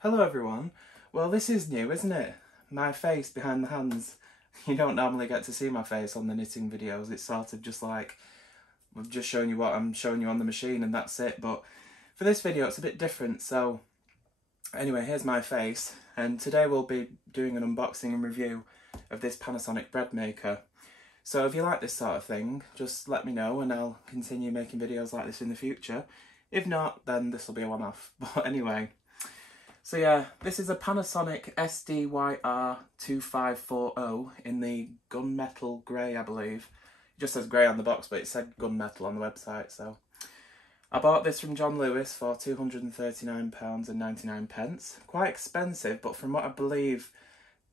Hello everyone. Well, this is new, isn't it? My face behind the hands. You don't normally get to see my face on the knitting videos. It's sort of just like I've just shown you what I'm showing you on the machine and that's it. But for this video it's a bit different. So anyway, here's my face, and today we'll be doing an unboxing and review of this Panasonic Breadmaker. So if you like this sort of thing, just let me know and I'll continue making videos like this in the future. If not, then this will be a one-off. But anyway, so yeah, this is a Panasonic SD-YR2540 in the gunmetal grey, I believe. It just says grey on the box, but it said gunmetal on the website, so. I bought this from John Lewis for £239.99. Quite expensive, but from what I believe,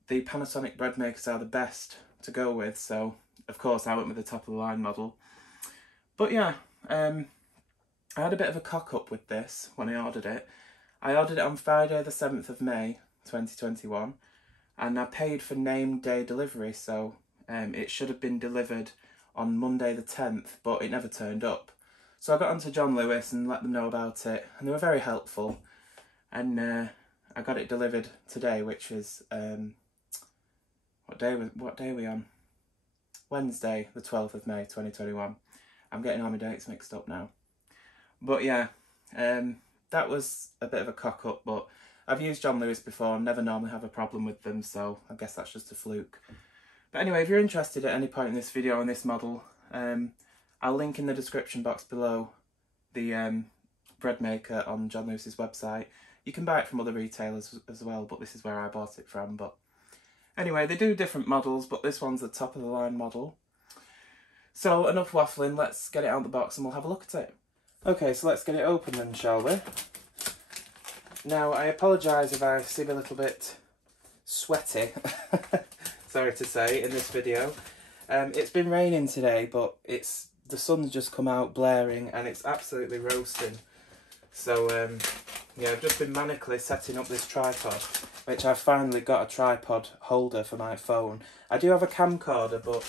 the Panasonic Breadmakers are the best to go with, so of course I went with the top of the line model. But yeah, I had a bit of a cock-up with this when I ordered it. I ordered it on Friday the 7th of May 2021 and I paid for name day delivery, so it should have been delivered on Monday the 10th, but it never turned up. So I got onto John Lewis and let them know about it, and they were very helpful, and I got it delivered today, which is what day are we on? Wednesday the 12th of May 2021. I'm getting all my dates mixed up now. But yeah, that was a bit of a cock-up, but I've used John Lewis before and never normally have a problem with them, so I guess that's just a fluke. But anyway, if you're interested at any point in this video on this model, I'll link in the description box below the Breadmaker on John Lewis's website. You can buy it from other retailers as well, but this is where I bought it from. But anyway, they do different models, but this one's the top of the line model. So enough waffling, let's get it out of the box and we'll have a look at it. Okay, so let's get it open then, shall we? Now, I apologise if I seem a little bit sweaty, sorry to say, in this video. It's been raining today, but the sun's just come out blaring and it's absolutely roasting. So, yeah, I've just been manically setting up this tripod, which I've finally got a tripod holder for my phone. I do have a camcorder, but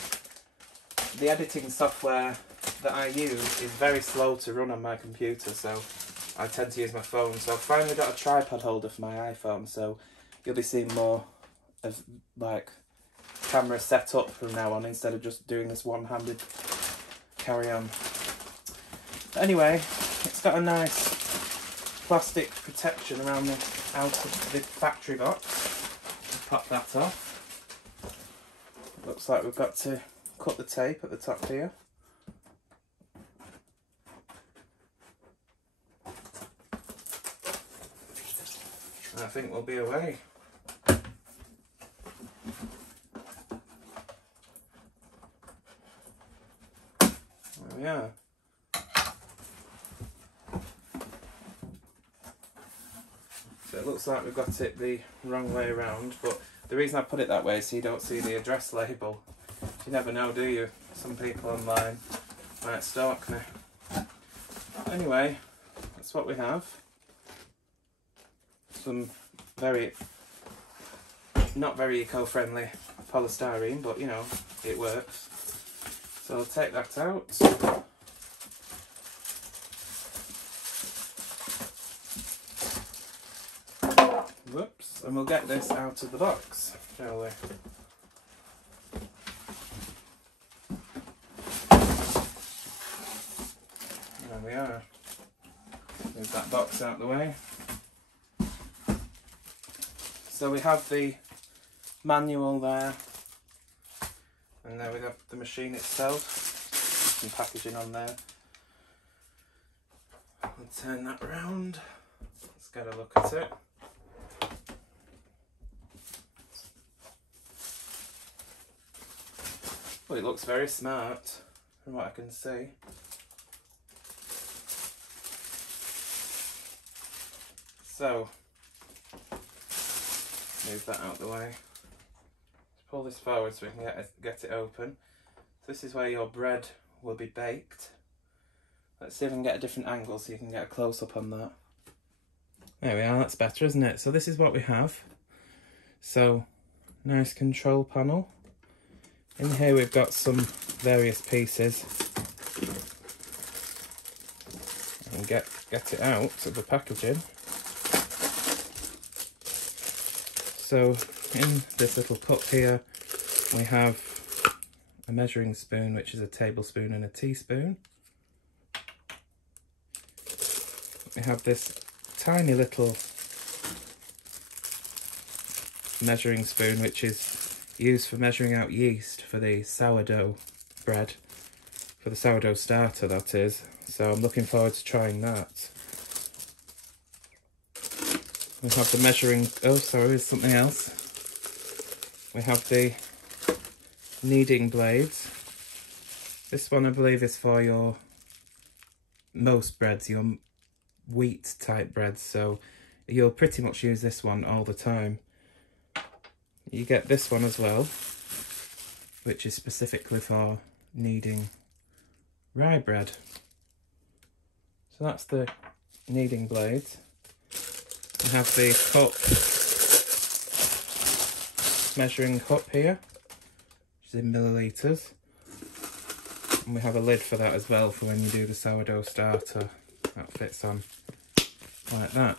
the editing software that I use is very slow to run on my computer, so I tend to use my phone. So I've finally got a tripod holder for my iPhone, so you'll be seeing more of like camera setup from now on instead of just doing this one-handed carry on. But anyway, it's got a nice plastic protection around the outer of the factory box. Pop that off. Looks like we've got to cut the tape at the top here. I think we'll be away. There we are. So it looks like we've got it the wrong way around, but the reason I put it that way is so you don't see the address label. You never know, do you? Some people online might stalk me. Anyway, that's what we have. Some not very eco-friendly polystyrene, but you know, it works. So I'll take that out. Whoops, and we'll get this out of the box, shall we? There we are. Move that box out of the way. So we have the manual there, and there we have the machine itself, some packaging on there. I'll turn that around, let's get a look at it. Well, it looks very smart from what I can see. So, move that out of the way. Let's pull this forward so we can get it open. So this is where your bread will be baked. Let's see if I can get a different angle so you can get a close-up on that. There we are, that's better, isn't it? So this is what we have. So, nice control panel. In here we've got some various pieces. And get it out of the packaging. So in this little cup here we have a measuring spoon, which is a tablespoon and a teaspoon. We have this tiny little measuring spoon, which is used for measuring out yeast for the sourdough bread, for the sourdough starter that is. So I'm looking forward to trying that. We have the measuring, oh sorry, there's something else. We have the kneading blades. This one I believe is for your most breads, your wheat type breads, so you'll pretty much use this one all the time. You get this one as well, which is specifically for kneading rye bread. So that's the kneading blades. We have the cup, measuring cup here, which is in millilitres. And we have a lid for that as well, for when you do the sourdough starter. That fits on like that.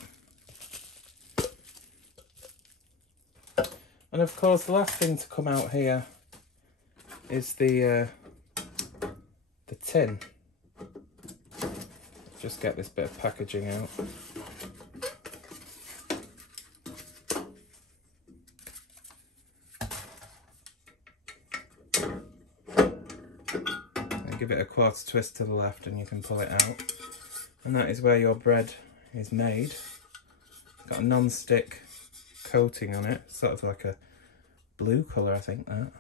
And of course the last thing to come out here is the tin. Just get this bit of packaging out. And give it a quarter twist to the left and you can pull it out. And that is where your bread is made. It's got a non-stick coating on it, sort of like a blue colour, I think that.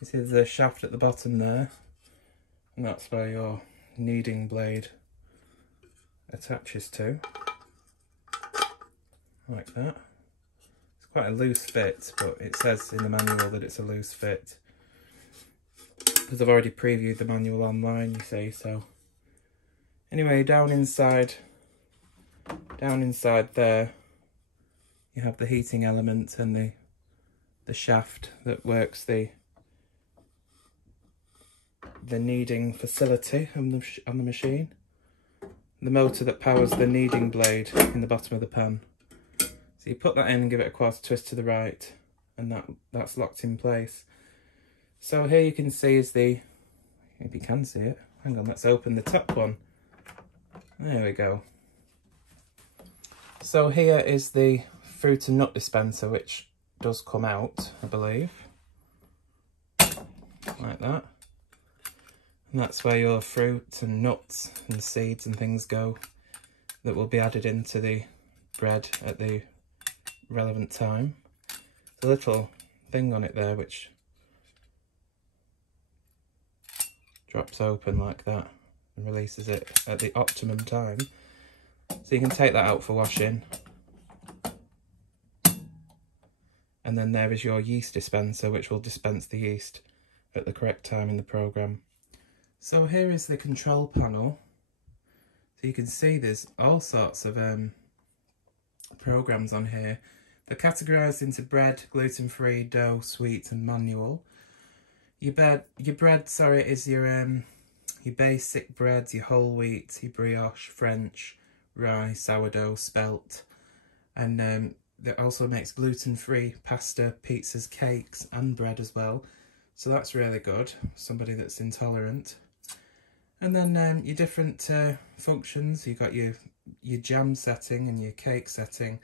You see the shaft at the bottom there, and that's where your kneading blade attaches to, like that. It's quite a loose fit, but it says in the manual that it's a loose fit, because I've already previewed the manual online, you see. So anyway, down inside there you have the heating element and the shaft that works the kneading facility on the machine. The motor that powers the kneading blade in the bottom of the pan. So you put that in and give it a quarter twist to the right, and that's locked in place. So here you can see is the, if you can see it, hang on, let's open the top one. There we go. So here is the fruit and nut dispenser, which does come out, I believe, like that. And that's where your fruit and nuts and seeds and things go that will be added into the bread at the relevant time. The little thing on it there which drops open like that and releases it at the optimum time. So you can take that out for washing. And then there is your yeast dispenser, which will dispense the yeast at the correct time in the program. So here is the control panel. So you can see there's all sorts of programs on here. They're categorised into bread, gluten-free, dough, sweet and manual. Your bread is your basic breads, your whole wheat, your brioche, French, rye, sourdough, spelt, and that also makes gluten-free pasta, pizzas, cakes and bread as well. So that's really good, somebody that's intolerant. And then your different functions, you've got your jam setting and your cake setting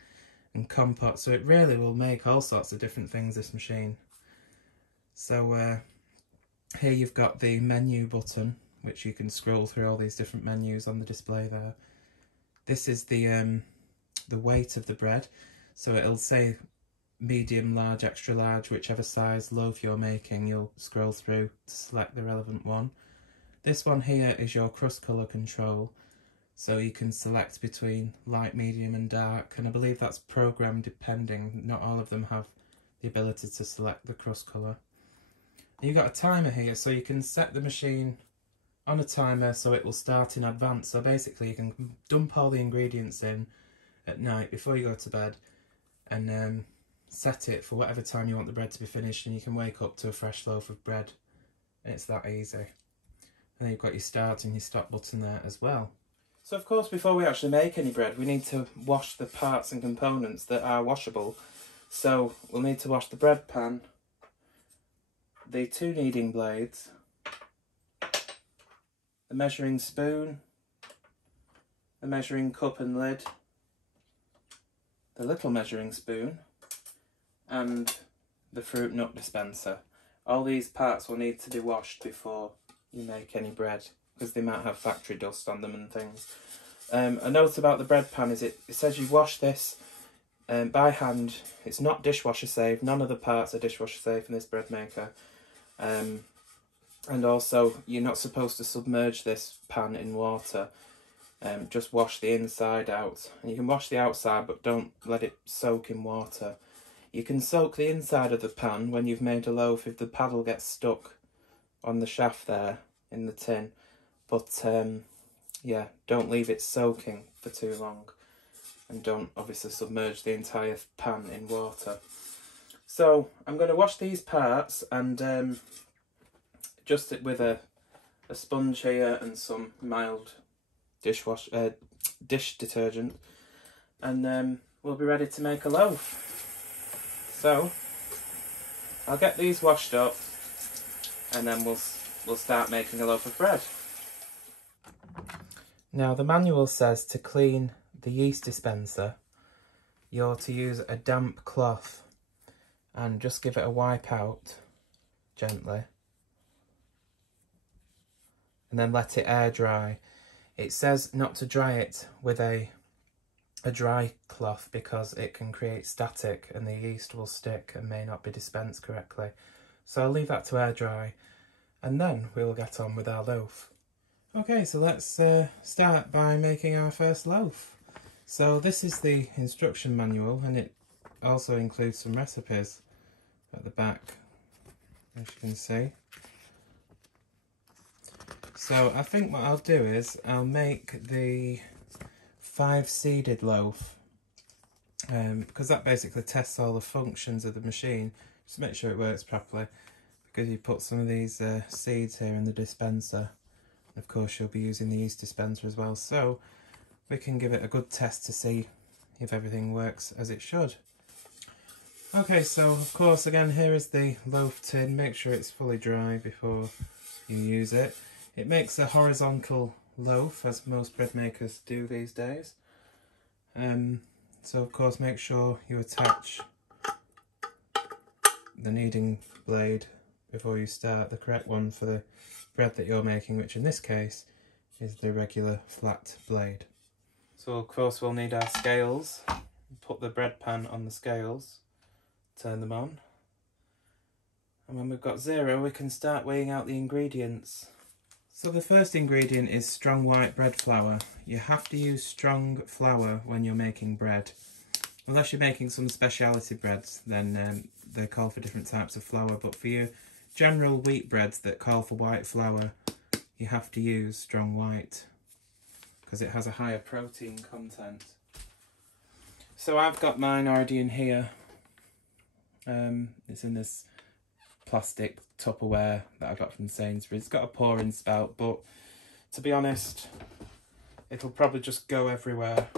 and compote. So it really will make all sorts of different things, this machine. So here you've got the menu button, which you can scroll through all these different menus on the display there. This is the weight of the bread. So it'll say medium, large, extra large, whichever size loaf you're making, you'll scroll through to select the relevant one. This one here is your crust colour control. So you can select between light, medium and dark, and I believe that's program depending. Not all of them have the ability to select the crust colour. You've got a timer here, so you can set the machine on a timer so it will start in advance. So basically you can dump all the ingredients in at night before you go to bed, and set it for whatever time you want the bread to be finished, and you can wake up to a fresh loaf of bread. It's that easy. And then you've got your start and your stop button there as well. So of course, before we actually make any bread, we need to wash the parts and components that are washable. So we'll need to wash the bread pan, the 2 kneading blades, the measuring spoon, the measuring cup and lid, the little measuring spoon, and the fruit nut dispenser. All these parts will need to be washed before you make any bread, because they might have factory dust on them and things. A note about the bread pan is it says you wash this by hand. It's not dishwasher safe. None of the parts are dishwasher safe in this Breadmaker. And also, you're not supposed to submerge this pan in water. Just wash the inside out. And you can wash the outside, but don't let it soak in water. You can soak the inside of the pan when you've made a loaf if the paddle gets stuck on the shaft there in the tin. But yeah, don't leave it soaking for too long. And don't obviously submerge the entire pan in water. So I'm going to wash these parts and just it with a sponge here and some mild dish detergent, and we'll be ready to make a loaf. So I'll get these washed up and then we'll start making a loaf of bread. Now the manual says to clean the yeast dispenser you're to use a damp cloth and just give it a wipe out gently and then let it air dry. It says not to dry it with a dry cloth because it can create static and the yeast will stick and may not be dispensed correctly. So I'll leave that to air dry and then we'll get on with our loaf. Okay, so let's start by making our first loaf. So this is the instruction manual and it also includes some recipes at the back, as you can see. So I think what I'll do is I'll make the 5-seeded loaf because that basically tests all the functions of the machine, just to make sure it works properly, because you put some of these seeds here in the dispenser. Of course you'll be using the yeast dispenser as well, so we can give it a good test to see if everything works as it should. Okay, so of course again here is the loaf tin. Make sure it's fully dry before you use it. It makes a horizontal loaf, as most bread makers do these days. So of course make sure you attach the kneading blade before you start, the correct one for the bread that you're making, which in this case is the regular flat blade. So of course we'll need our scales. Put the bread pan on the scales, turn them on, and when we've got 0 we can start weighing out the ingredients. So the first ingredient is strong white bread flour. You have to use strong flour when you're making bread. Unless you're making some speciality breads, then they call for different types of flour, but for your general wheat breads that call for white flour, you have to use strong white because it has a higher protein content. So I've got mine already in here. It's in this plastic Tupperware that I got from Sainsbury's. It's got a pouring spout, but to be honest, it'll probably just go everywhere.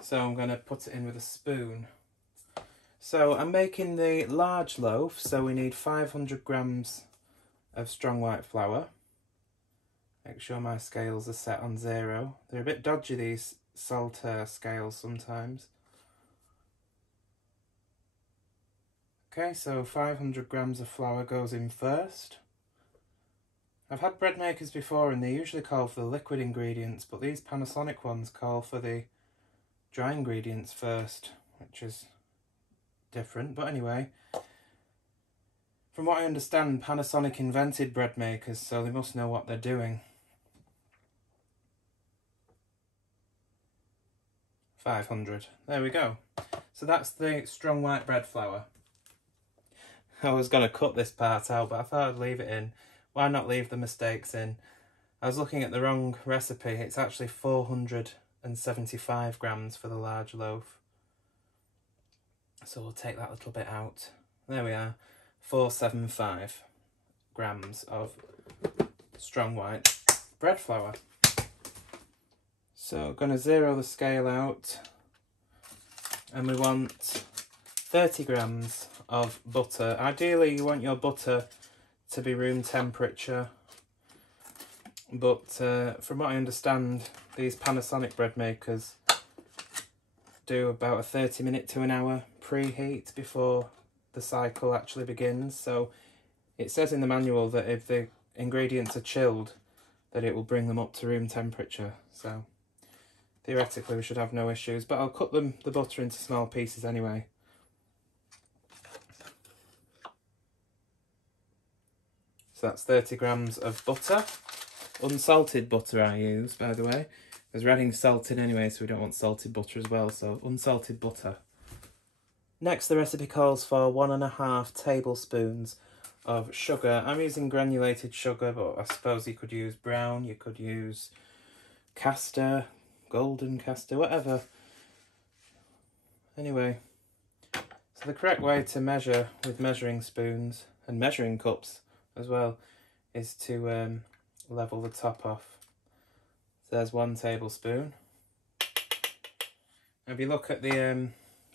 So I'm going to put it in with a spoon. So I'm making the large loaf, so we need 500 grams of strong white flour. Make sure my scales are set on 0. They're a bit dodgy, these Saltaire scales sometimes. Okay, so 500 grams of flour goes in first. I've had bread makers before and they usually call for the liquid ingredients, but these Panasonic ones call for the dry ingredients first, which is different. But anyway, from what I understand, Panasonic invented bread makers, so they must know what they're doing. 500. There we go. So that's the strong white bread flour. I was going to cut this part out, but I thought I'd leave it in. Why not leave the mistakes in? I was looking at the wrong recipe. It's actually 475 grams for the large loaf. So we'll take that little bit out. There we are. 475 grams of strong white bread flour. So I'm going to 0 the scale out And we want 30 grams of butter. Ideally you want your butter to be room temperature, but from what I understand, these Panasonic bread makers do about a 30-minute to an hour preheat before the cycle actually begins. So it says in the manual that if the ingredients are chilled, that it will bring them up to room temperature. So theoretically we should have no issues, but I'll cut the butter into small pieces anyway. So that's 30 grams of butter. Unsalted butter I use, by the way. Because we're adding salt in anyway, so we don't want salted butter as well, so unsalted butter. Next, the recipe calls for 1.5 tablespoons of sugar. I'm using granulated sugar, but I suppose you could use brown, you could use caster, golden caster, whatever. Anyway, so the correct way to measure with measuring spoons and measuring cups as well is to level the top off. So there's 1 tablespoon. If you look at the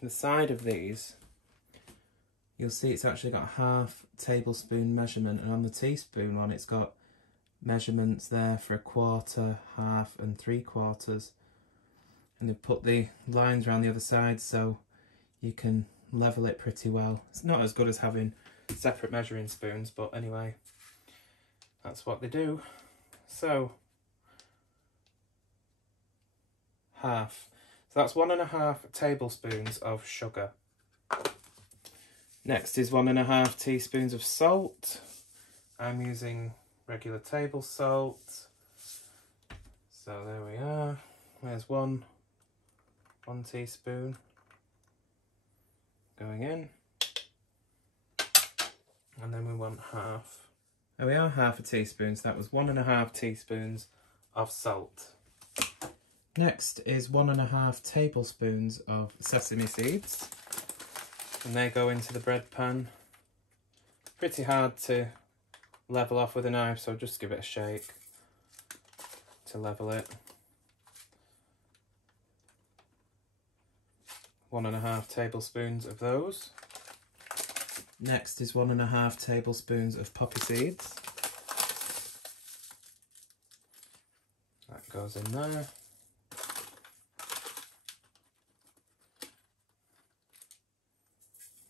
side of these, you'll see it's actually got a 1/2 tablespoon measurement, and on the teaspoon one it's got measurements there for 1/4, 1/2 and 3/4. And they've put the lines around the other side so you can level it pretty well. It's not as good as having separate measuring spoons, but anyway, that's what they do. So 1/2. So that's 1.5 tablespoons of sugar. Next is 1.5 teaspoons of salt. I'm using regular table salt. So there we are. There's one teaspoon going in. And then we want 1/2. There we are, 1/2 teaspoon. So that was 1.5 teaspoons of salt. Next is 1.5 tablespoons of sesame seeds, and they go into the bread pan. Pretty hard to level off with a knife, so just give it a shake to level it. 1.5 tablespoons of those. Next is 1.5 tablespoons of poppy seeds. That goes in there.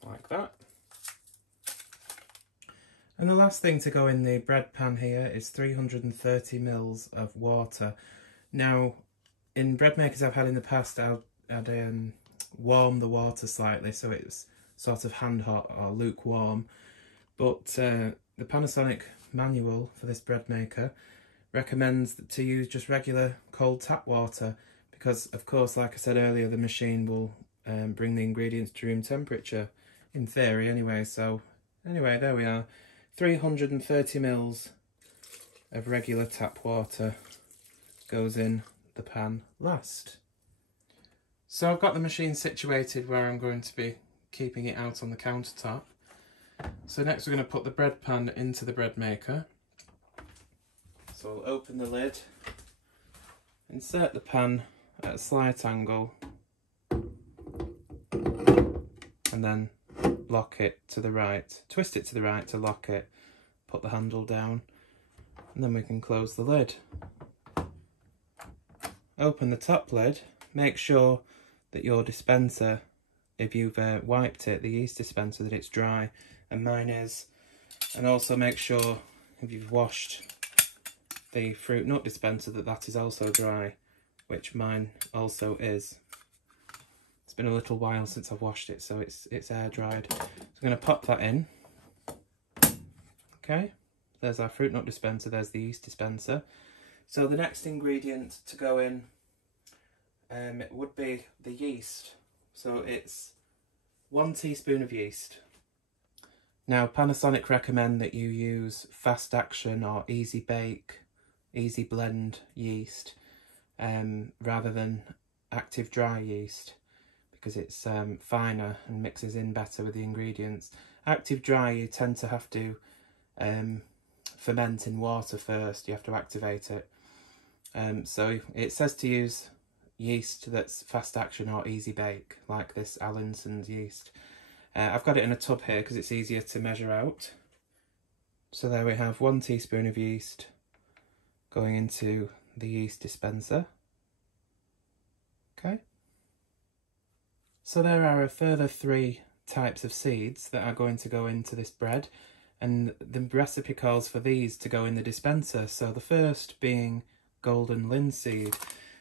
Like that. And the last thing to go in the bread pan here is 330 mils of water. Now, in bread makers I've had in the past, I'd warm the water slightly so it's sort of hand hot or lukewarm. But the Panasonic manual for this bread maker recommends to use just regular cold tap water because, of course, like I said earlier, the machine will bring the ingredients to room temperature. In theory anyway, so anyway, there we are. 330 mils of regular tap water goes in the pan last. So I've got the machine situated where I'm going to be keeping it out on the countertop. So next we're going to put the bread pan into the bread maker. So I'll open the lid, insert the pan at a slight angle, and then lock it to the right, twist it to the right to lock it, put the handle down, and then we can close the lid. Open the top lid, make sure that your dispenser, if you've wiped it, the yeast dispenser, that it's dry, and mine is, and also make sure if you've washed the fruit nut dispenser that is also dry, which mine also is. It's been a little while since I've washed it, so it's air dried. So I'm going to pop that in. Okay, there's our fruit nut dispenser, there's the yeast dispenser. So the next ingredient to go in it would be the yeast. So it's 1 teaspoon of yeast. Now Panasonic recommend that you use fast action or Easybake, Easy Blend yeast rather than active dry yeast, because it's finer and mixes in better with the ingredients. Active dry, you tend to have to ferment in water first, you have to activate it. So it says to use yeast that's fast action or Easybake, like this Linseeds yeast. I've got it in a tub here because it's easier to measure out. So there we have 1 teaspoon of yeast going into the yeast dispenser. Okay. So there are a further 3 types of seeds that are going to go into this bread, and the recipe calls for these to go in the dispenser. So the first being golden linseed.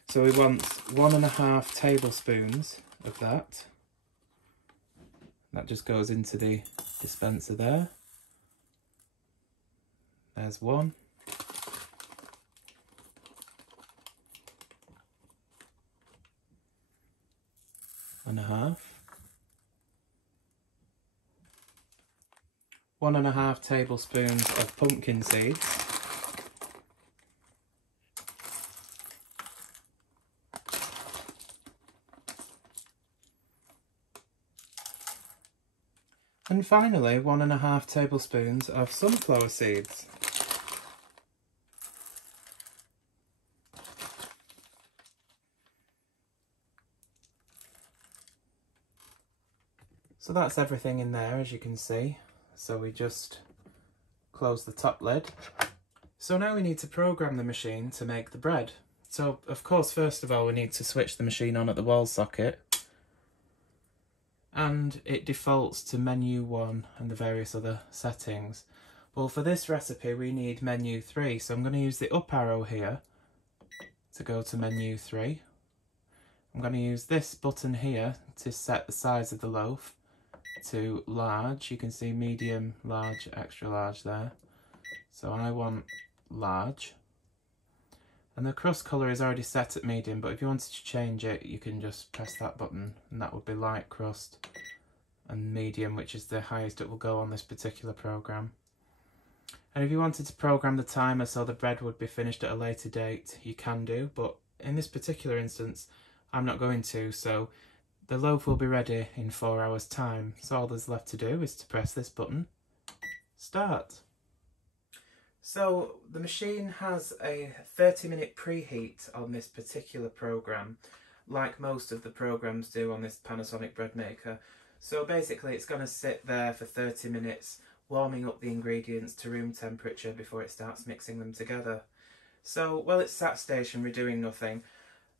So we want 1.5 tablespoons of that. That just goes into the dispenser there. There's 1. And a half. 1.5 tablespoons of pumpkin seeds. And finally, 1.5 tablespoons of sunflower seeds. So that's everything in there, as you can see. So we just close the top lid. So now we need to program the machine to make the bread. So of course, first of all, we need to switch the machine on at the wall socket. And it defaults to menu 1 and the various other settings. Well, for this recipe, we need menu 3. So I'm going to use the up arrow here to go to menu 3. I'm going to use this button here to set the size of the loaf to large. You can see medium, large, extra large there. So I want large. And the crust colour is already set at medium, but if you wanted to change it, you can just press that button, and that would be light crust, and medium, which is the highest it will go on this particular program. And if you wanted to program the timer so the bread would be finished at a later date, you can do, but in this particular instance, I'm not going to, so the loaf will be ready in 4 hours time. So all there's left to do is to press this button, start. So the machine has a 30-minute preheat on this particular program, like most of the programs do on this Panasonic Breadmaker. So basically it's going to sit there for 30 minutes, warming up the ingredients to room temperature before it starts mixing them together. So while it's sat stationary doing nothing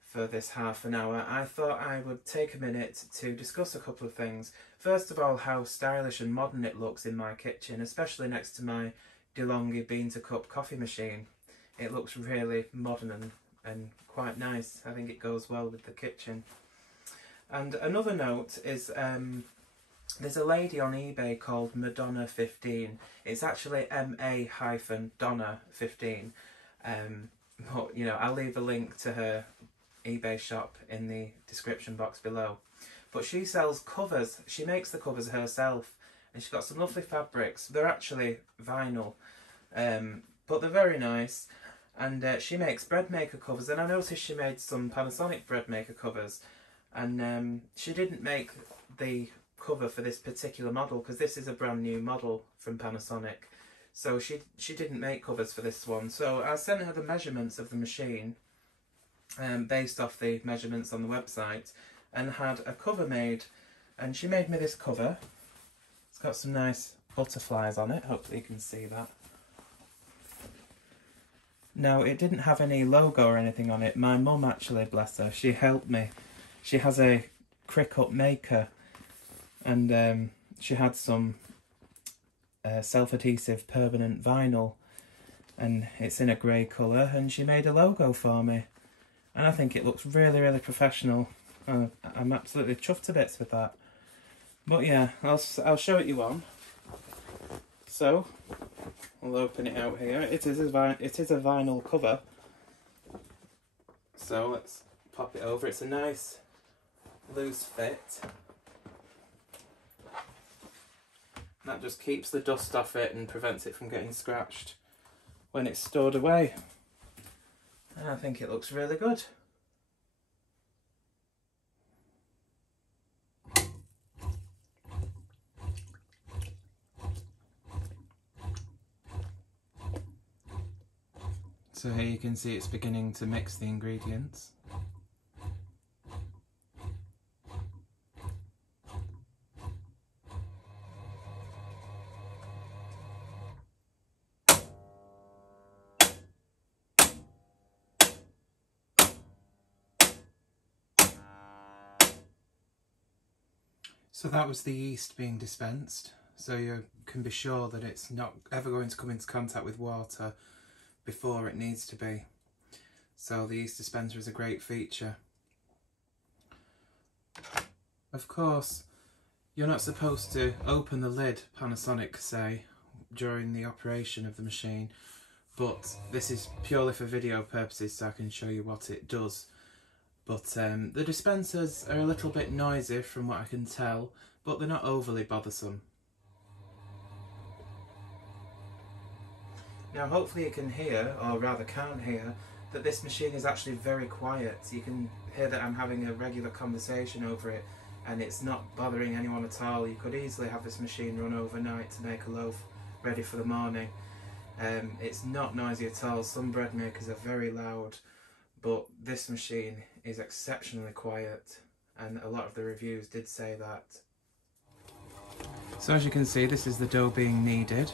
for this half an hour, I thought I would take a minute to discuss a couple of things. First of all, how stylish and modern it looks in my kitchen, especially next to my DeLonghi bean-to-cup coffee machine. It looks really modern and quite nice. I think it goes well with the kitchen. And another note is there's a lady on eBay called Madonna15. It's actually MA-Donna15. But you know, I'll leave a link to her eBay shop in the description box below. But she sells covers. She makes the covers herself, and she's got some lovely fabrics. They're actually vinyl, but they're very nice. And she makes Breadmaker covers, and I noticed she made some Panasonic Breadmaker covers, and she didn't make the cover for this particular model because this is a brand new model from Panasonic. So she didn't make covers for this one. So I sent her the measurements of the machine, based off the measurements on the website, and had a cover made. And she made me this cover. It's got some nice butterflies on it. Hopefully you can see that. Now, it didn't have any logo or anything on it. My mum actually, bless her, she helped me. She has a crick-up maker, and she had some self-adhesive permanent vinyl, and it's in a grey colour, and she made a logo for me. And I think it looks really, really professional. I'm absolutely chuffed to bits with that. But yeah, I'll show it you on. So, we'll open it out here. It is a vinyl cover. So let's pop it over. It's a nice loose fit. That just keeps the dust off it and prevents it from getting scratched when it's stored away. And I think it looks really good. So here you can see it's beginning to mix the ingredients. So that was the yeast being dispensed, so you can be sure that it's not ever going to come into contact with water before it needs to be. So the yeast dispenser is a great feature. Of course, you're not supposed to open the lid, Panasonic say, during the operation of the machine, but this is purely for video purposes so I can show you what it does. But the dispensers are a little bit noisy from what I can tell, but they're not overly bothersome. Now hopefully you can hear, or rather can't hear, that this machine is actually very quiet. You can hear that I'm having a regular conversation over it and it's not bothering anyone at all. You could easily have this machine run overnight to make a loaf ready for the morning. It's not noisy at all. Some bread makers are very loud, but this machine is exceptionally quiet, and a lot of the reviews did say that. So as you can see, this is the dough being kneaded.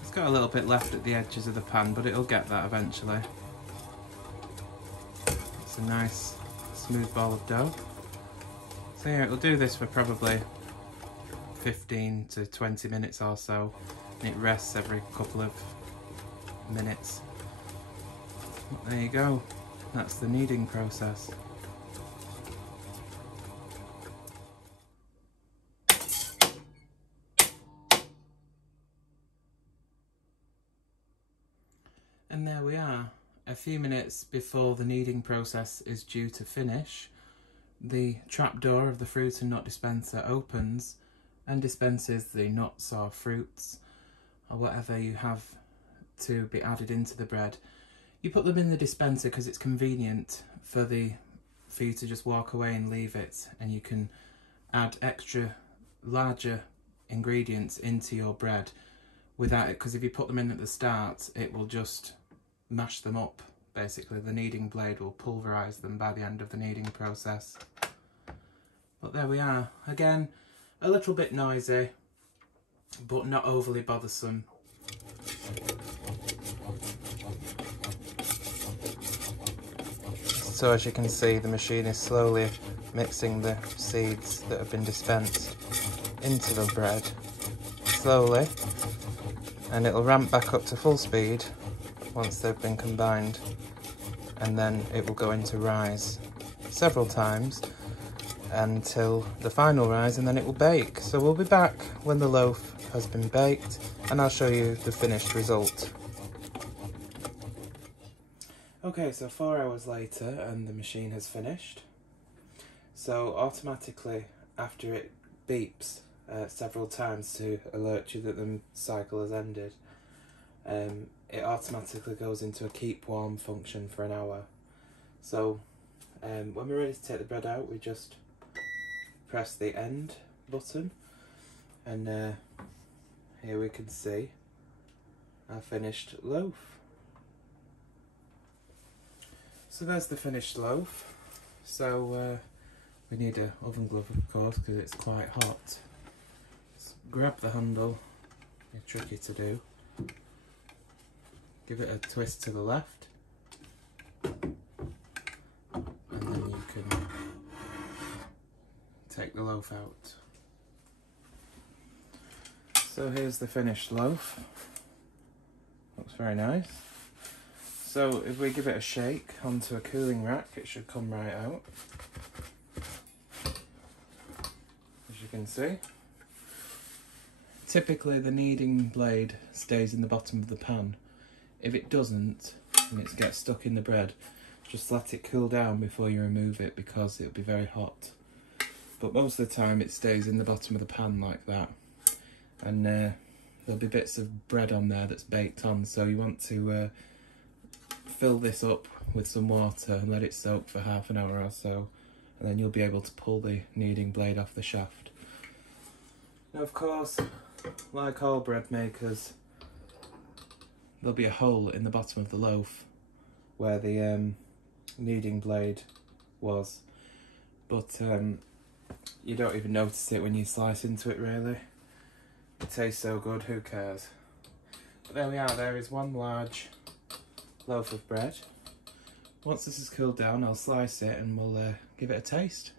It's got a little bit left at the edges of the pan, but it'll get that eventually. It's a nice smooth ball of dough. So yeah, it'll do this for probably 15 to 20 minutes or so, and it rests every couple of minutes. There you go, that's the kneading process. And there we are, a few minutes before the kneading process is due to finish, the trapdoor of the fruit and nut dispenser opens and dispenses the nuts or fruits or whatever you have to be added into the bread. You put them in the dispenser because it's convenient for you to just walk away and leave it, and you can add extra larger ingredients into your bread without it, because if you put them in at the start it will just mash them up. Basically the kneading blade will pulverise them by the end of the kneading process. But there we are, again a little bit noisy but not overly bothersome. So as you can see, the machine is slowly mixing the seeds that have been dispensed into the bread, slowly, and it'll ramp back up to full speed once they've been combined, and then it will go into rise several times until the final rise, and then it will bake. So we'll be back when the loaf has been baked and I'll show you the finished result. Okay, so 4 hours later and the machine has finished. So automatically, after it beeps several times to alert you that the cycle has ended, it automatically goes into a keep warm function for an hour. So when we're ready to take the bread out, we just press the end button, and here we can see our finished loaf. So there's the finished loaf. So we need an oven glove, of course, because it's quite hot. Just grab the handle, it's tricky to do. Give it a twist to the left, and then you can take the loaf out. So here's the finished loaf. Looks very nice. So if we give it a shake onto a cooling rack, it should come right out. As you can see. Typically the kneading blade stays in the bottom of the pan. If it doesn't, and it gets stuck in the bread, just let it cool down before you remove it, because it'll be very hot. But most of the time it stays in the bottom of the pan like that. And there'll be bits of bread on there that's baked on, so you want to fill this up with some water and let it soak for half an hour or so, and then you'll be able to pull the kneading blade off the shaft. Now of course, like all bread makers, there'll be a hole in the bottom of the loaf where the kneading blade was, but you don't even notice it when you slice into it really. It tastes so good, who cares? But there we are, there is one large loaf of bread once this has cooled down, I'll slice it and we'll give it a taste.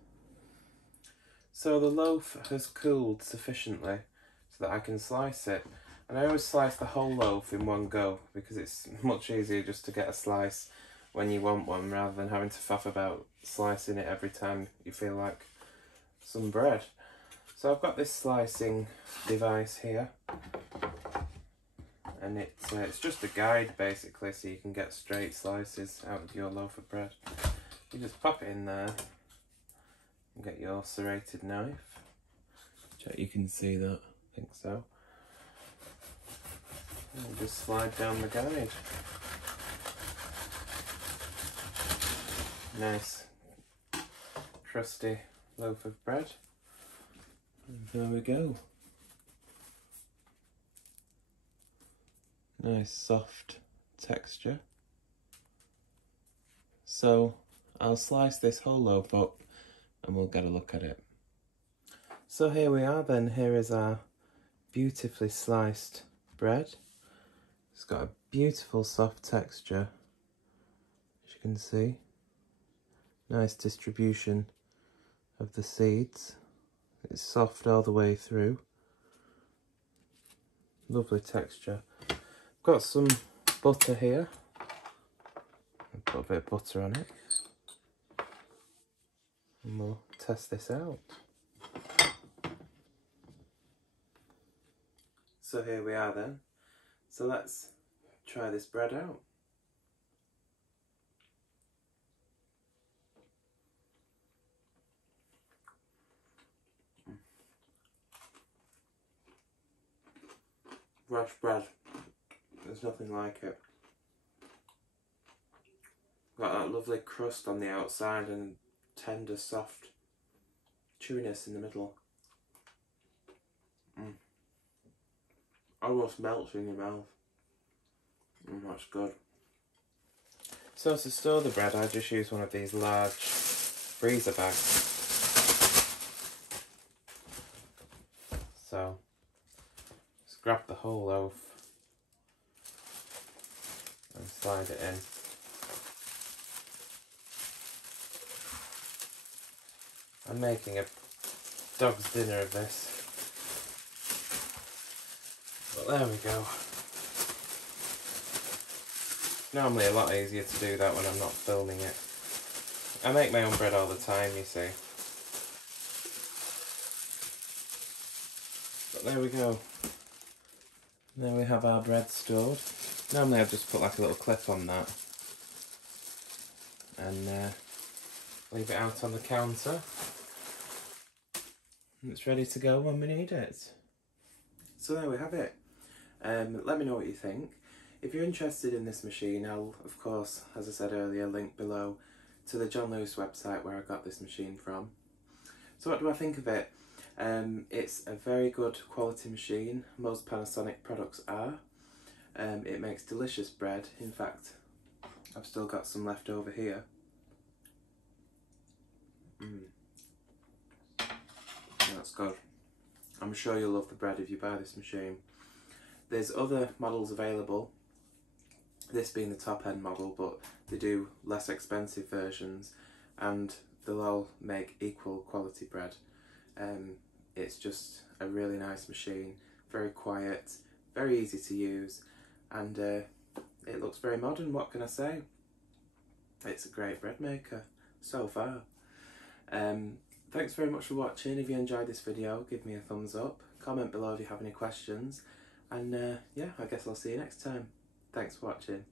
So the loaf has cooled sufficiently so that I can slice it. And I always slice the whole loaf in one go because it's much easier just to get a slice when you want one rather than having to faff about slicing it every time you feel like some bread. So I've got this slicing device here, and it's just a guide basically, so you can get straight slices out of your loaf of bread. You just pop it in there and get your serrated knife. Check you can see that, I think so. And just slide down the guide. Nice crusty loaf of bread. And there we go. Nice soft texture. So I'll slice this whole loaf up and we'll get a look at it. So here we are then. Here is our beautifully sliced bread. It's got a beautiful soft texture, as you can see. Nice distribution of the seeds. It's soft all the way through. Lovely texture. Got some butter here. I'll put a bit of butter on it. And we'll test this out. So here we are then. So let's try this bread out. Fresh bread. There's nothing like it. Got that lovely crust on the outside and tender, soft chewiness in the middle. Almost melts in your mouth. That's good. So to store the bread, I just use one of these large freezer bags. So just grab the whole loaf and slide it in. I'm making a dog's dinner of this. But there we go. Normally a lot easier to do that when I'm not filming it. I make my own bread all the time, you see. But there we go. There we have our bread stored. Normally I've just put like a little clip on that and leave it out on the counter. And it's ready to go when we need it. So there we have it. Let me know what you think. If you're interested in this machine, I'll, of course, as I said earlier, link below to the John Lewis website where I got this machine from. So what do I think of it? It's a very good quality machine. Most Panasonic products are. It makes delicious bread. In fact, I've still got some left over here. That's good. I'm sure you'll love the bread if you buy this machine. There's other models available, this being the top end model, but they do less expensive versions and they'll all make equal quality bread. It's just a really nice machine, very quiet, very easy to use, and it looks very modern. What can I say? It's a great bread maker so far. Thanks very much for watching. If you enjoyed this video, give me a thumbs up, comment below if you have any questions, and yeah, I guess I'll see you next time. Thanks for watching.